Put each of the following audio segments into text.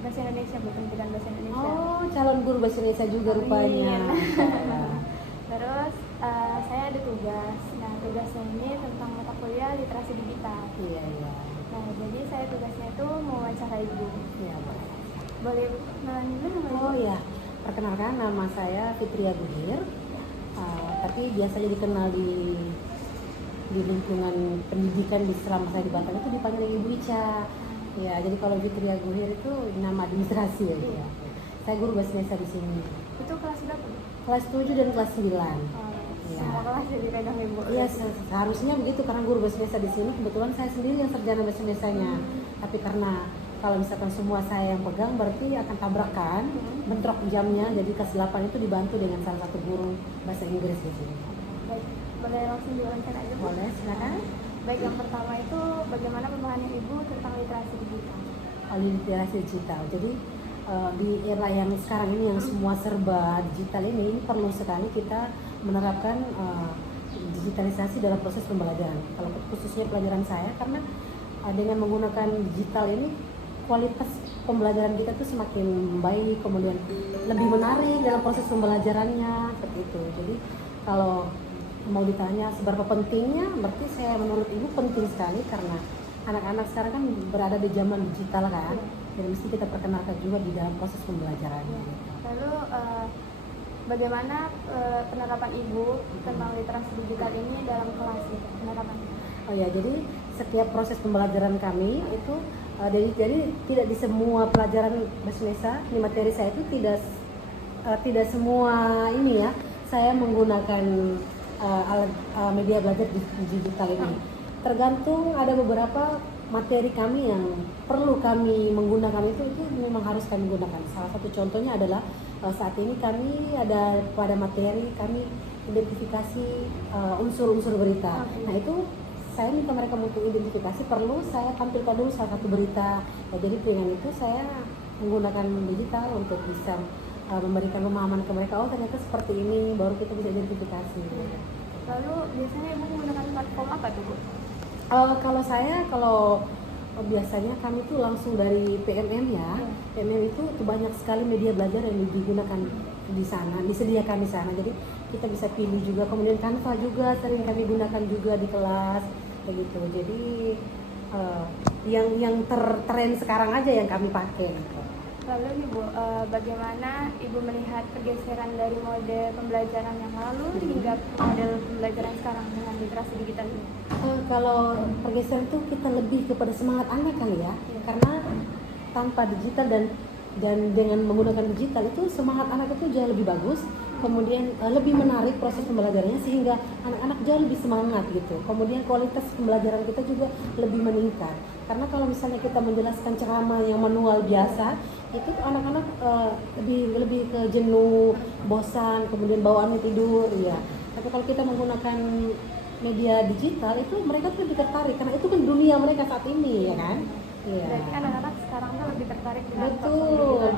bahasa Indonesia, pendidikan bahasa Indonesia. Oh, calon guru bahasa Indonesia juga rupanya. Terus saya ada tugas. Nah, tugasnya ini tentang mata kuliah literasi digital. Iya, iya. Nah, jadi saya tugasnya itu mewawancara ibu. Iya, boleh. Boleh kenalan dulu nama ibu? Oh ya, perkenalkan nama saya Fitria Guhir. Tapi biasanya dikenal di lingkungan pendidikan di selama saya di Batam itu dipanggil Ibu Ica. Ya, jadi kalau Fitria Guhir itu nama administrasi ya. Iya. Saya guru bahasa Indonesia di sini. Itu kelas berapa? Kelas 7 dan kelas 9. Ya. Semua kelas jadi pegang ibu. Iya, seharusnya begitu karena guru bahasa Indonesia di sini kebetulan saya sendiri yang sarjana bahasa Indonesianya. Tapi karena kalau misalkan semua saya yang pegang berarti akan tabrakan, bentrok jamnya. Jadi kelas 8 itu dibantu dengan salah satu guru bahasa Inggris di sini. Baik, boleh langsung diwawancara aja Bu? Boleh, silakan. Baik, yang pertama itu bagaimana pemahaman ibu tentang literasi digital? Literasi digital. Jadi di era yang sekarang ini yang semua serba digital ini perlu sekali kita menerapkan digitalisasi dalam proses pembelajaran. Kalau khususnya pelajaran saya, karena dengan menggunakan digital ini kualitas pembelajaran kita tuh semakin baik, kemudian lebih menarik dalam proses pembelajarannya seperti itu. Jadi kalau mau ditanya seberapa pentingnya, berarti saya menurut ibu penting sekali karena anak-anak sekarang kan berada di zaman digital kan, jadi mesti kita perkenalkan juga di dalam proses pembelajaran. Lalu bagaimana penerapan ibu tentang literasi digital ini dalam kelas penerapannya? Oh ya, jadi setiap proses pembelajaran kami itu jadi tidak di semua pelajaran bahasa Indonesia di materi saya itu tidak semua ini ya saya menggunakan alat media belajar digital ini. Tergantung ada beberapa materi kami yang perlu kami menggunakan itu memang harus kami gunakan. Salah satu contohnya adalah saat ini kami ada pada materi kami identifikasi unsur-unsur berita. Nah itu saya minta mereka untuk identifikasi, perlu saya tampilkan dulu salah satu berita. Jadi dengan itu saya menggunakan digital untuk bisa memberikan pemahaman ke mereka, oh ternyata seperti ini, baru kita bisa identifikasi. Lalu biasanya ibu menggunakan platform apa tuh Bu? Kalau biasanya kami tuh langsung dari PMM ya. PMM itu banyak sekali media belajar yang digunakan di sana, disediakan di sana. Jadi kita bisa pilih juga, kemudian Canva juga sering kami gunakan juga di kelas begitu. Jadi yang tren sekarang aja yang kami pakai gitu. Lalu Ibu, bagaimana Ibu melihat pergeseran dari mode pembelajaran yang lalu hingga model pembelajaran sekarang dengan literasi digital ini? Kalau pergeseran itu kita lebih kepada semangat anak kali ya, karena tanpa digital dan dengan menggunakan digital itu semangat anak itu jauh lebih bagus, kemudian lebih menarik proses pembelajarannya sehingga anak-anak jauh lebih semangat gitu. Kemudian kualitas pembelajaran kita juga lebih meningkat. Karena kalau misalnya kita menjelaskan ceramah yang manual biasa, itu anak-anak lebih ke jenuh, bosan, kemudian bawaannya tidur, ya. Tapi kalau kita menggunakan media digital itu mereka tuh lebih tertarik karena itu kan dunia mereka saat ini, ya kan? Iya. Berarti anak-anak sekarang tuh lebih tertarik dengan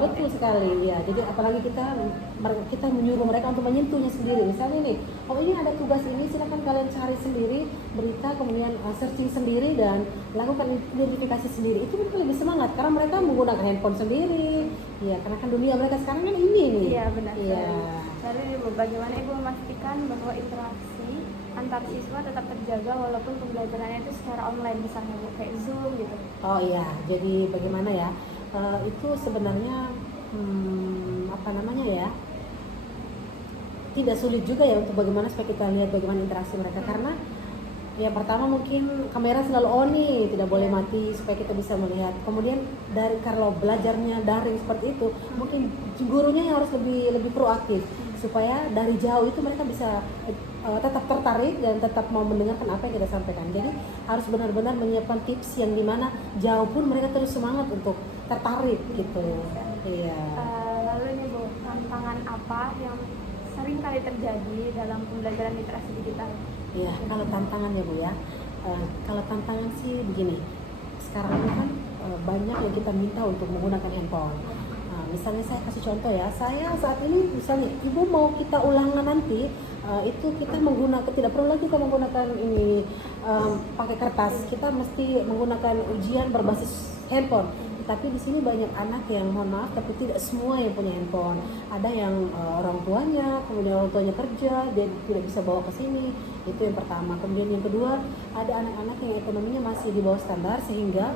Betul sekali ya. Jadi apalagi kita menyuruh mereka untuk menyentuhnya sendiri. Misalnya nih, oh ini ada tugas ini, silakan kalian cari sendiri berita, kemudian searching sendiri dan lakukan identifikasi sendiri. Itu mereka lebih semangat karena mereka menggunakan handphone sendiri. Ya, karena kan dunia mereka sekarang kan ini nih. Iya benar. Iya. Lalu Ibu, bagaimana Ibu memastikan bahwa interaksi antar siswa tetap terjaga walaupun pembelajarannya itu secara online, misalnya Bu, kayak Zoom gitu? Oh iya, jadi bagaimana ya? Itu sebenarnya apa namanya ya? Tidak sulit juga ya untuk bagaimana supaya kita lihat bagaimana interaksi mereka karena ya pertama mungkin kamera selalu on nih, tidak boleh mati supaya kita bisa melihat. Kemudian kalau belajarnya daring seperti itu, mungkin gurunya yang harus lebih proaktif supaya dari jauh itu mereka bisa tetap tertarik dan tetap mau mendengarkan apa yang kita sampaikan. Jadi harus benar-benar menyiapkan tips yang dimana jauh pun mereka terus semangat untuk tertarik gitu. Iya. Lalu nih Bu, tantangan apa yang sering kali terjadi dalam pembelajaran literasi digital? Iya, kalau tantangan ya Bu ya. Kalau tantangan sih begini. Sekarang ini kan banyak yang kita minta untuk menggunakan handphone. Misalnya saya kasih contoh ya, saya saat ini misalnya ibu mau kita ulangan nanti itu kita tidak perlu lagi kita menggunakan ini pakai kertas, kita mesti menggunakan ujian berbasis handphone. Tapi di sini banyak anak yang mohon maaf tapi tidak semua yang punya handphone. Ada yang orang tuanya, kemudian orang tuanya kerja, dia tidak bisa bawa ke sini. Itu yang pertama. Kemudian yang kedua, ada anak-anak yang ekonominya masih di bawah standar sehingga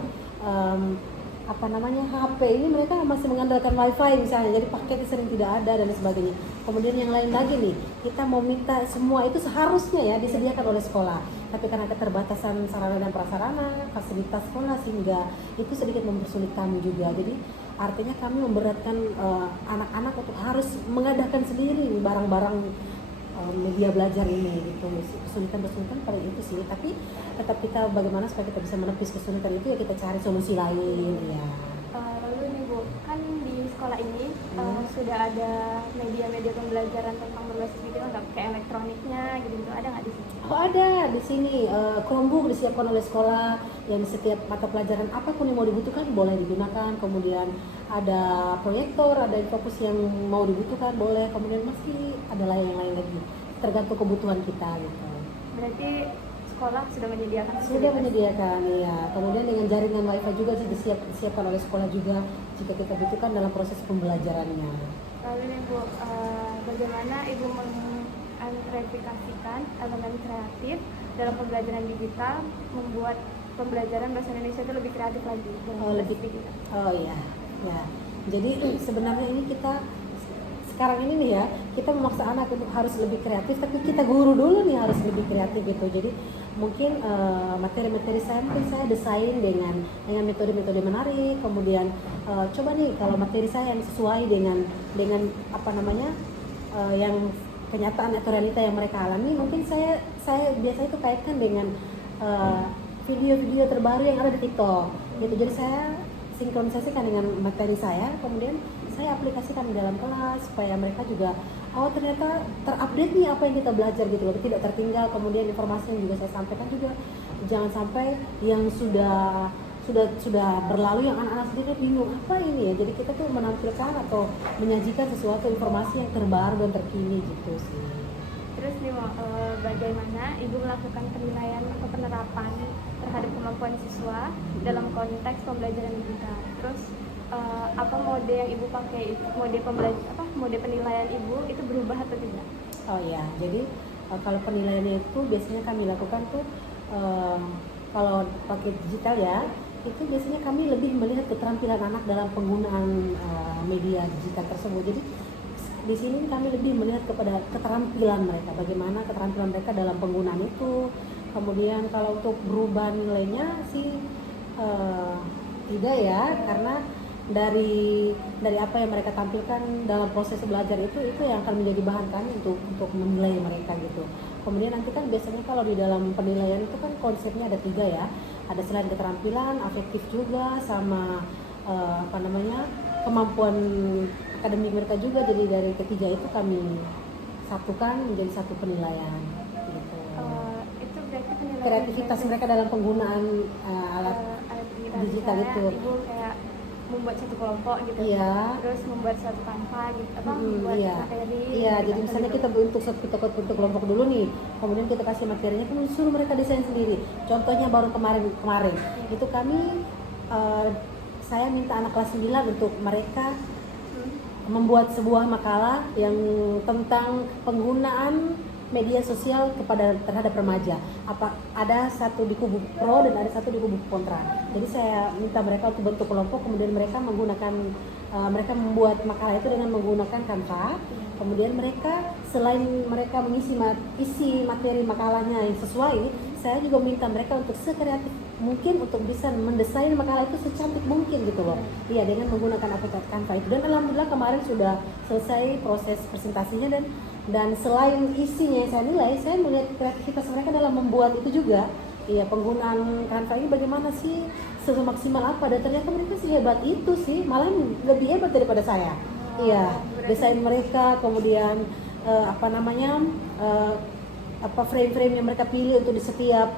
HP ini mereka masih mengandalkan wifi misalnya, jadi paketnya sering tidak ada dan sebagainya. Kemudian yang lain lagi nih, kita mau minta semua itu seharusnya ya disediakan oleh sekolah, tapi karena keterbatasan sarana dan prasarana fasilitas sekolah sehingga itu sedikit mempersulit kami juga. Jadi artinya kami memberatkan anak-anak untuk harus mengadakan sendiri barang-barang media belajar ini gitu. Kesulitan paling itu sih, tapi tetap kita bagaimana supaya kita bisa menepis kesulitan itu ya kita cari solusi lain ya. Lalu nih Bu, kan di sekolah ini sudah ada media-media pembelajaran tentang berbasis video nggak, kayak elektroniknya gitu, ada nggak di sini? Oh ada di sini, Chromebook disiapkan oleh sekolah yang setiap mata pelajaran apapun yang mau dibutuhkan boleh digunakan. Kemudian ada proyektor, ada fokus yang mau dibutuhkan boleh. Kemudian masih ada yang lain lagi tergantung kebutuhan kita gitu. Berarti sekolah sudah menyediakan ya. Kemudian dengan jaringan wifi juga disiapkan oleh sekolah juga jika kita butuhkan dalam proses pembelajarannya. Lalu nih Bu, bagaimana Ibu mengimplementasikan elemen kreatif dalam pembelajaran digital, membuat pembelajaran bahasa Indonesia itu lebih kreatif lagi? Ya. Jadi sebenarnya ini kita sekarang ini nih ya, kita memaksa anak untuk harus lebih kreatif, tapi kita guru dulu nih harus lebih kreatif gitu. Jadi mungkin materi-materi saya mungkin saya desain dengan metode-metode menarik. Kemudian coba nih kalau materi saya yang sesuai dengan yang kenyataan atau realita yang mereka alami, mungkin saya biasanya itu kaitkan dengan video-video terbaru yang ada di TikTok gitu. Jadi saya sinkronisasikan dengan materi saya, kemudian saya aplikasikan di dalam kelas supaya mereka juga ternyata terupdate nih apa yang kita belajar gitu loh, tidak tertinggal. Kemudian informasi yang juga saya sampaikan juga jangan sampai yang sudah berlalu yang anak-anak sendiri bingung apa ini ya. Jadi kita tuh menampilkan atau menyajikan sesuatu informasi yang terbaru dan terkini gitu sih. Terus nih bagaimana Ibu melakukan penilaian atau penerapan terhadap kemampuan siswa dalam konteks pembelajaran digital? Terus apa mode yang Ibu pakai, mode penilaian Ibu itu berubah atau tidak? Oh ya, jadi kalau penilaiannya itu biasanya kami lakukan tuh kalau pakai digital ya, itu biasanya kami lebih melihat keterampilan anak dalam penggunaan media digital tersebut. Jadi di sini kami lebih melihat kepada keterampilan mereka, bagaimana keterampilan mereka dalam penggunaan itu. Kemudian kalau untuk berubah nilainya sih tidak ya, karena dari apa yang mereka tampilkan dalam proses belajar itu yang akan menjadi bahan kami untuk menilai mereka gitu. Kemudian nanti kan biasanya kalau di dalam penilaian itu kan konsepnya ada 3 ya, ada selain keterampilan, afektif juga, sama kemampuan akademik mereka juga. Jadi dari ketiga itu kami satukan menjadi satu penilaian gitu. Itu berarti penilaian kreativitas mereka dalam penggunaan alat digital itu. Ibu kayak membuat satu kelompok gitu, terus membuat satu kanva gitu, membuat materi. Iya, jadi misalnya kita bentuk satu kelompok dulu nih, kemudian kita kasih materinya, kemudian suruh mereka desain sendiri. Contohnya baru kemarin itu kami saya minta anak kelas 9 untuk mereka membuat sebuah makalah yang tentang penggunaan media sosial terhadap remaja. Ada satu di kubu pro dan ada satu di kubu kontra. Jadi saya minta mereka untuk bentuk kelompok, kemudian mereka membuat makalah itu dengan menggunakan Canva. Kemudian mereka selain mereka mengisi isi materi makalahnya yang sesuai, saya juga minta mereka untuk sekreatif mungkin untuk bisa mendesain makalah itu secantik mungkin gitu loh. Iya, dengan menggunakan aplikasi Canva itu. Dan alhamdulillah kemarin sudah selesai proses presentasinya, dan selain isinya yang saya nilai, saya melihat kreativitas mereka dalam membuat itu juga. Iya, penggunaan Canva ini bagaimana sih, semaksimal apa, dan ternyata mereka sehebat itu sih, malah lebih hebat daripada saya. Iya, desain mereka, kemudian frame-frame yang mereka pilih untuk di setiap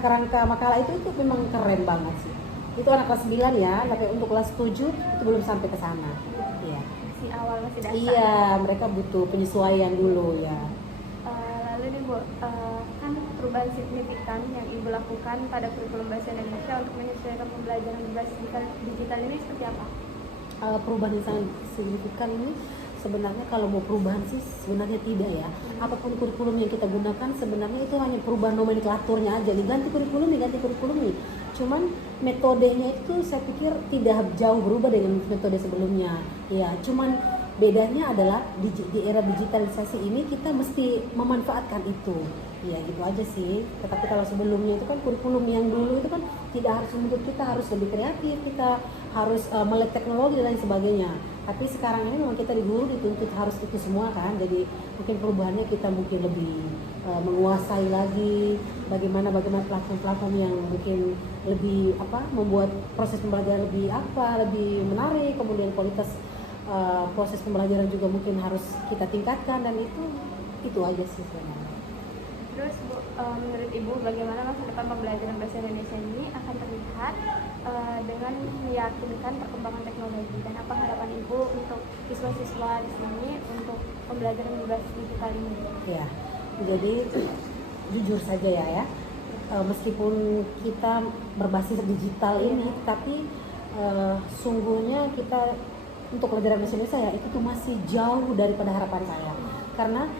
kerangka makalah itu memang keren banget sih. Itu anak kelas 9 ya, tapi untuk kelas 7 itu belum sampai ke sana. Iya. Masih awal, masih dasar. Iya, mereka butuh penyesuaian dulu ya. Lalu nih Bu, kan perubahan signifikan yang Ibu lakukan pada kurikulum bahasa Indonesia untuk menyesuaikan pembelajaran berbasis digital ini seperti apa? Perubahan yang sangat signifikan ini sebenarnya kalau mau perubahan sih sebenarnya tidak ya. Apapun kurikulum yang kita gunakan sebenarnya itu hanya perubahan nomenklaturnya aja, diganti kurikulum nih. Cuman metodenya itu saya pikir tidak jauh berubah dengan metode sebelumnya. Ya, cuman bedanya adalah di era digitalisasi ini kita mesti memanfaatkan itu. Ya gitu aja sih. Tetapi kalau sebelumnya itu kan kurikulum yang dulu itu kan tidak harus menuntut kita harus lebih kreatif, kita harus melek teknologi dan lain sebagainya. Tapi sekarang ini memang kita di guru dituntut harus itu semua kan. Jadi mungkin perubahannya kita mungkin lebih menguasai lagi bagaimana platform-platform yang mungkin lebih membuat proses pembelajaran lebih menarik, kemudian kualitas proses pembelajaran juga mungkin harus kita tingkatkan dan itu aja sih sebenarnya. Terus Bu, menurut Ibu bagaimana masa depan pembelajaran bahasa Indonesia ini akan terlihat dengan meyakinkan perkembangan teknologi, dan apa harapan Ibu untuk siswa-siswa di sini untuk pembelajaran berbasis digital ini? Ya, jadi jujur saja ya, meskipun kita berbasis digital ini, tapi sungguhnya kita untuk pelajaran bahasa Indonesia ya itu tuh masih jauh daripada harapan saya, karena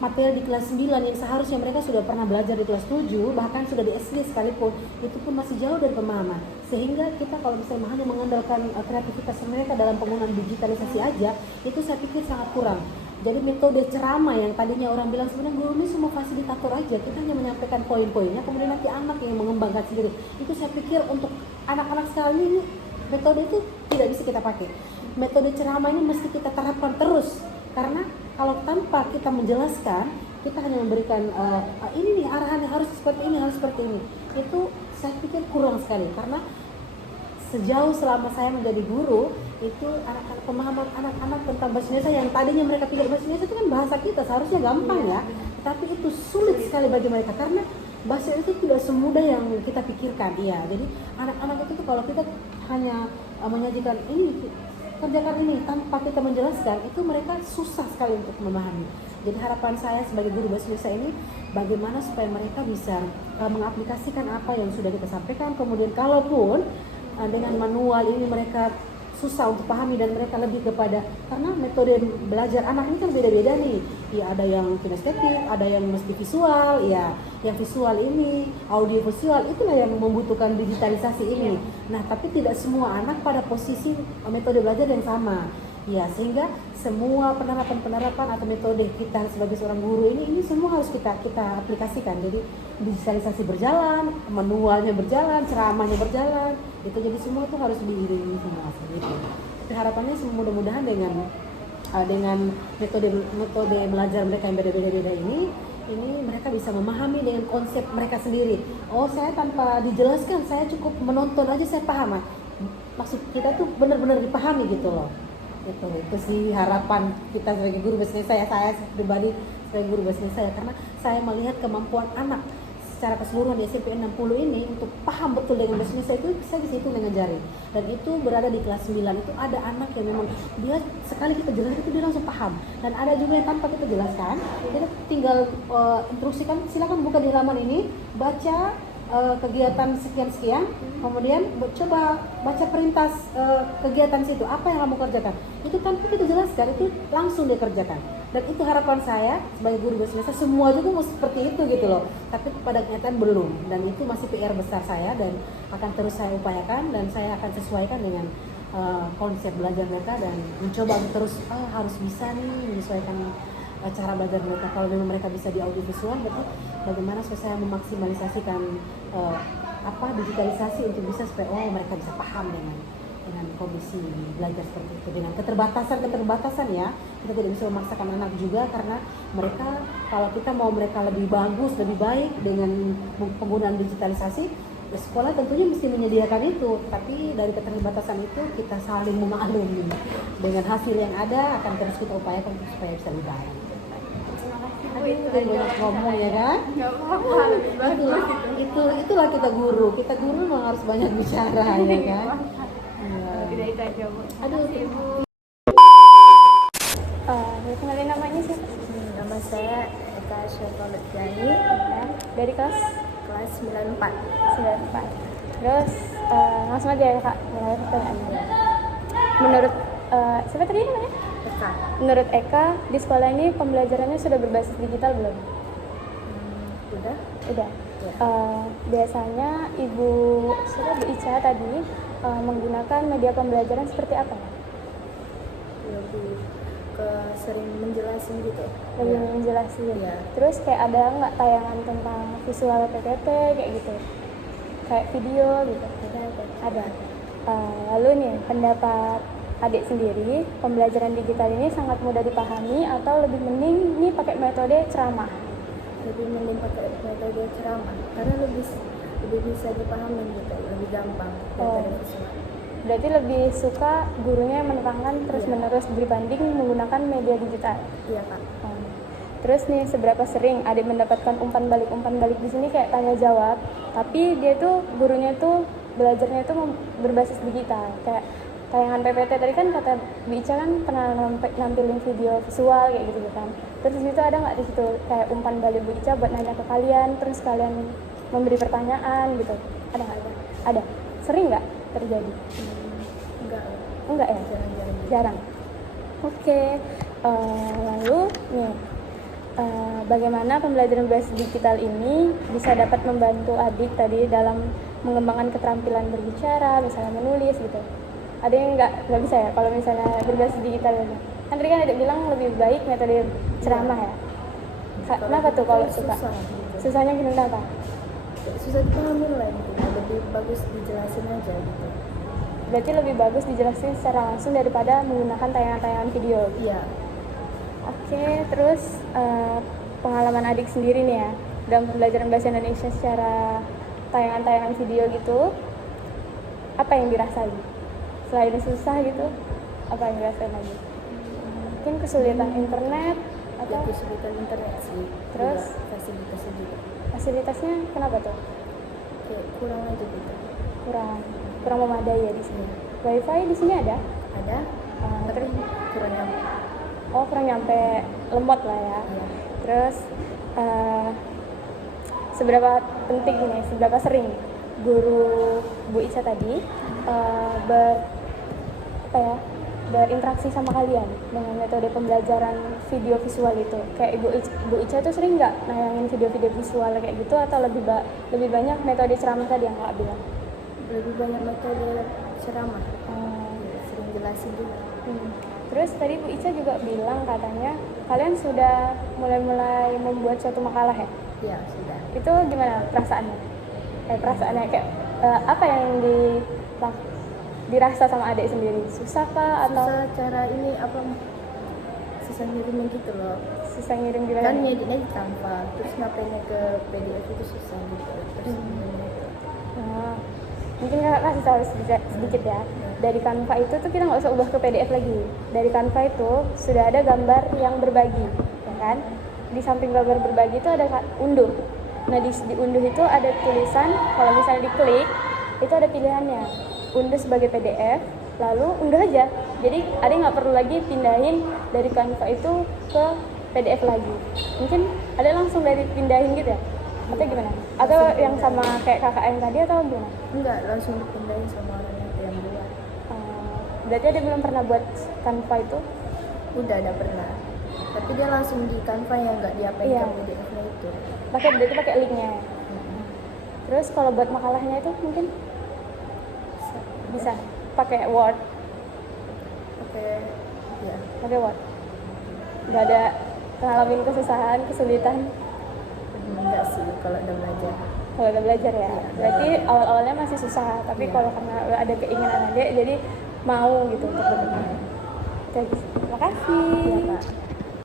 materi di kelas 9 yang seharusnya mereka sudah pernah belajar di kelas 7, bahkan sudah di SD sekalipun, itu pun masih jauh dari pemahaman. Sehingga kita kalau misalnya hanya mengandalkan kreativitas mereka dalam penggunaan digitalisasi aja, itu saya pikir sangat kurang. Jadi metode ceramah yang tadinya orang bilang sebenarnya guru ini semua fasilitator aja, kita hanya menyampaikan poin-poinnya, kemudian nanti anak yang mengembangkan sendiri. Itu saya pikir untuk anak-anak sekarang ini metode itu tidak bisa kita pakai. Metode ceramah ini mesti kita terapkan terus, karena kalau tanpa kita menjelaskan, kita hanya memberikan ini nih arahannya harus seperti ini, itu saya pikir kurang sekali. Karena sejauh selama saya menjadi guru, itu pemahaman anak-anak tentang bahasa Indonesia yang tadinya mereka pikir bahasa Indonesia itu kan bahasa kita seharusnya gampang ya, tapi itu sulit sekali bagi mereka karena bahasa itu tidak semudah yang kita pikirkan. Iya, jadi anak-anak itu tuh kalau kita hanya menyajikan ini kerjakan ini tanpa kita menjelaskan, itu mereka susah sekali untuk memahami. Jadi harapan saya sebagai guru bahasa Indonesia ini bagaimana supaya mereka bisa mengaplikasikan apa yang sudah kita sampaikan, kemudian kalaupun dengan manual ini mereka susah untuk pahami dan mereka lebih kepada, karena metode belajar anak ini kan beda-beda nih. Ya ada yang kinestetik, ada yang mesti visual, ya yang visual ini, audio visual itulah yang membutuhkan digitalisasi ini. Nah, tapi tidak semua anak pada posisi metode belajar yang sama. Ya, sehingga semua penerapan atau metode kita sebagai seorang guru ini semua harus kita aplikasikan. Jadi digitalisasi berjalan, manualnya berjalan, ceramahnya berjalan, itu jadi semua itu harus diiringi semua gitu. Jadi harapannya mudah-mudahan dengan metode belajar mereka yang beda-beda ini mereka bisa memahami dengan konsep mereka sendiri. Oh, saya tanpa dijelaskan, saya cukup menonton aja saya paham. Maksud kita tuh benar-benar dipahami gitu loh. Itu sih harapan kita sebagai guru bahasa Indonesia ya, saya pribadi sebagai guru bahasa Indonesia ya, karena saya melihat kemampuan anak secara keseluruhan di SMP 60 ini untuk paham betul dengan bahasa Indonesia itu bisa dihitung dengan jari, dan itu berada di kelas 9. Itu ada anak yang memang dia sekali kita jelaskan itu dia langsung paham, dan ada juga yang tanpa kita jelaskan dia tinggal instruksikan, silakan buka di halaman ini, baca kegiatan sekian-sekian, kemudian coba baca perintah kegiatan situ, apa yang kamu kerjakan, itu tanpa kita jelaskan, itu langsung dia kerjakan. Dan itu harapan saya sebagai guru bahasa Indonesia, semua juga mau seperti itu gitu loh, tapi pada kenyataan belum, dan itu masih PR besar saya dan akan terus saya upayakan, dan saya akan sesuaikan dengan konsep belajar mereka, dan mencoba terus harus bisa nih menyesuaikan cara belajar mereka. Kalau memang mereka bisa di audiovisual, berarti bagaimana supaya saya memaksimalisikan digitalisasi untuk bisa supaya mereka bisa paham dengan kondisi belajar seperti itu, dengan keterbatasan ya. Kita tidak bisa memaksakan anak juga, karena mereka, kalau kita mau mereka lebih bagus, lebih baik dengan penggunaan digitalisasi, sekolah tentunya mesti menyediakan itu, tapi dari keterbatasan itu kita saling memaklumi. Dengan hasil yang ada akan terus kita upayakan supaya bisa lebih baik. Itu banyak ngomong ya kan? Gak apa-apa, lebih bagus itulah kita guru memang harus banyak bicara ya kan? Tidak itu aja Bu. Aduh Ibu. Kenalin namanya siapa? Nama saya Eka Syafa Lutfiani, Ya. Dari kelas kelas 94. 94. Terus langsung aja ya Kak, mulai pertanyaannya. Menurut siapa tadi namanya? Eka. Menurut Eka, di sekolah ini pembelajarannya sudah berbasis digital belum? Udah? Udah. Ya. Biasanya Ibu Ica tadi menggunakan media pembelajaran seperti apa? Lebih ke sering menjelasin gitu. Lebih Ya. menjelaskan. Iya. Terus kayak ada nggak tayangan tentang visual PPT kayak gitu? Kayak video gitu? Ada. Lalu nih, pendapat adik sendiri, pembelajaran digital ini sangat mudah dipahami atau lebih mending ini pakai metode ceramah? Lebih mending pakai metode ceramah karena lebih bisa dipahami gitu, lebih gampang daripada visual. Berarti lebih suka gurunya yang menerangkan terus-menerus dibanding menggunakan media digital? Iya Kak. Terus nih, seberapa sering adik mendapatkan umpan balik di sini kayak tanya jawab, tapi dia tuh gurunya tuh belajarnya tuh berbasis digital, kayak tayangan PPT tadi kan kata Bu Ica kan pernah nampilin video visual kayak gitu kan. Terus di situ ada nggak di situ kayak umpan balik Bu Ica buat nanya ke kalian, terus kalian memberi pertanyaan gitu? Ada nggak? Ada. Sering nggak terjadi? Enggak ya? Jarang. Oke. Lalu nih, bagaimana pembelajaran berbasis digital ini bisa dapat membantu adik tadi dalam mengembangkan keterampilan berbicara, misalnya menulis gitu? Ada yang nggak bisa ya kalau misalnya berbasis digital ini? Kan tadi kan adik bilang lebih baik metode ceramah ya. Kenapa tuh kalau suka? Susahnya kenapa? Susah dipahami lah gitu. Lebih bagus dijelasin aja gitu. Berarti lebih bagus dijelasin secara langsung daripada menggunakan tayangan-tayangan video. Iya. Oke, terus pengalaman adik sendiri nih ya dalam pembelajaran bahasa Indonesia secara tayangan-tayangan video gitu, apa yang dirasain? Selain susah gitu, apa yang dirasain lagi? Mungkin kesulitan internet atau Ya kesulitan internet sih. Terus? Juga fasilitasnya juga fasilitasnya kenapa tuh? kayak kurang aja gitu. Kurang memadai ya di sini. Wifi di sini ada? Ada, tapi Terus kurang nyampe. kurang nyampe, lemot lah ya. Iya. Terus seberapa penting nih, seberapa sering guru Bu Ica tadi berinteraksi sama kalian dengan metode pembelajaran video visual itu? Kayak Bu Ica tuh sering nggak nayangin video-video visual kayak gitu, atau lebih banyak metode ceramah tadi yang Kak bilang? Lebih banyak metode ceramah. Sering jelasin juga. Terus tadi Bu Ica juga bilang katanya kalian sudah mulai membuat suatu makalah ya? Ya sudah. Itu gimana perasaannya? Perasaannya kayak apa yang dirasa sama adik sendiri? Susah kah atau Susah cara ini apa? Susah ngirimnya gitu loh. susah ngirim gimana? Kan ngeditnya di Canva, terus ngapainnya ke PDF itu susah gitu. Terus Nah, mungkin kakak kasih tahu sedikit ya. Dari Canva itu tuh kita nggak usah ubah ke PDF lagi. Dari Canva itu sudah ada gambar yang berbagi, ya kan? Di samping gambar berbagi itu ada unduh. Nah di unduh itu ada tulisan, kalau misalnya diklik itu ada pilihannya, unduh sebagai PDF, lalu unduh aja. Jadi ada nggak perlu lagi pindahin dari Canva itu ke PDF lagi. Mungkin ada langsung dari pindahin gitu ya? Atau gimana? Atau yang sama kayak KKN tadi atau gimana? enggak langsung dipindahin sama orang yang buat. Berarti ada belum pernah buat Canva itu? Udah ada pernah. Tapi dia langsung di Canva yang nggak diapain Iya. ke PDF-nya itu. Berarti pakai linknya. Terus kalau buat makalahnya itu mungkin bisa pakai Word. Pakai Word. Nggak ada ngalamin kesulitan enggak sih kalau udah belajar. kalau udah belajar ya. Berarti awal-awalnya masih susah, tapi Iya. kalau karena udah ada keinginan aja jadi mau gitu untuk belajar. Terima kasih. Iya, Kak.